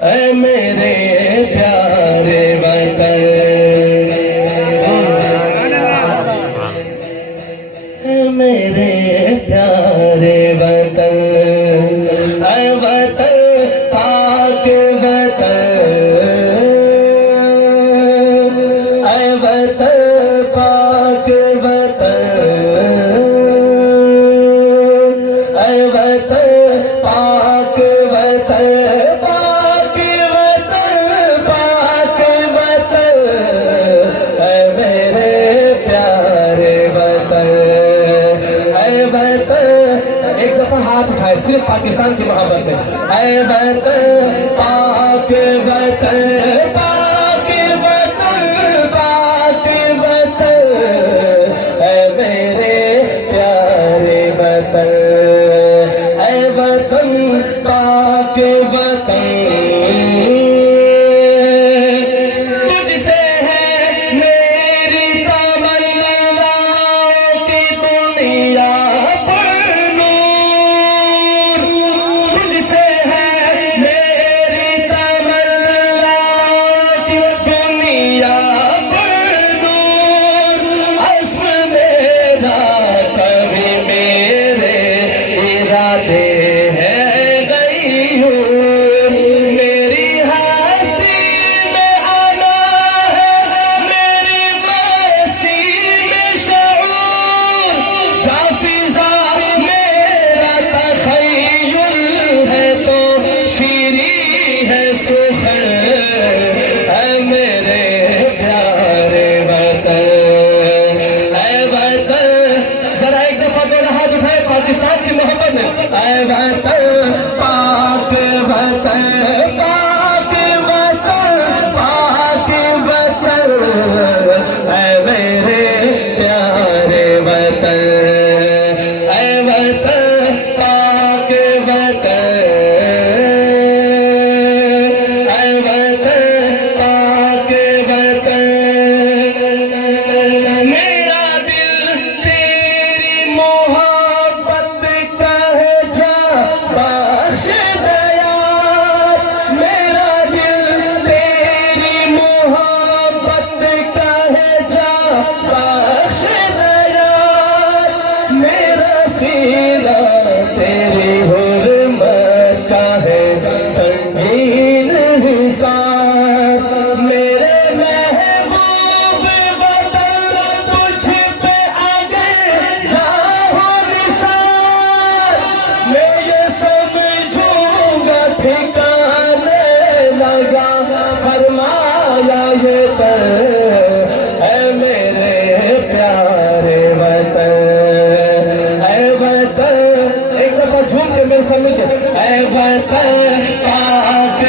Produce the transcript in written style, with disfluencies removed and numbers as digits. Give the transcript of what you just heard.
اے میرے پیارے وطن، اے میرے پیارے وطن، اے وطن پاک وطن، اے وطن پاک وطن، اے وطن پاک وطن، پاک وطن، پاک وطن، اے میرے پیارے وطن، اے وطن۔ ایک دفعہ ہاتھ اٹھائے، صرف پاکستان کی محبت ہے۔ اے وطن پاک وطن، پاک وطن، پاک وطن، اے میرے پیارے وطن، اے وطن پاک وطن۔ تجھ سے ہے میری تمنا کہ دنیا پر نور، تجھ سے ہے میری تمنا کہ دنیا پر نور، عزم میرا کبھی میرے ارادے میری ہستی میں آنا ہے، میری مستی میں شعور، جا فضا میرا تخیل ہے تو شیریں ہے سخن، اے میرے پیارے وطن، اے وطن۔ ذرا ایک دفعہ دونوں ہاتھ اٹھائے، پاکستان کی محبت میں۔ اے وطن پاک وطن، پاک وطن، پاک وطن، اے میرے پیارے وطن، اے وطن پاک وطن، اے وطن پاک وطن۔ میرا دل تیری محبت کا ہے جا بخش دیا، میرا دل تیری محبت کا ہے جا بخش دیا، میرا سینہ تیری حرمت کا ہے سنگین حساب، میرے محبوب وطن تجھ پہ اگر جاؤ نثار، میں یہ سمجھوں گا ٹھکانے لگا سرمایہ یہ تر، اے میرے پیارے وطن، اے وطن۔ ایک دفعہ جھوم کے میرے سامنے، اے وطن پاک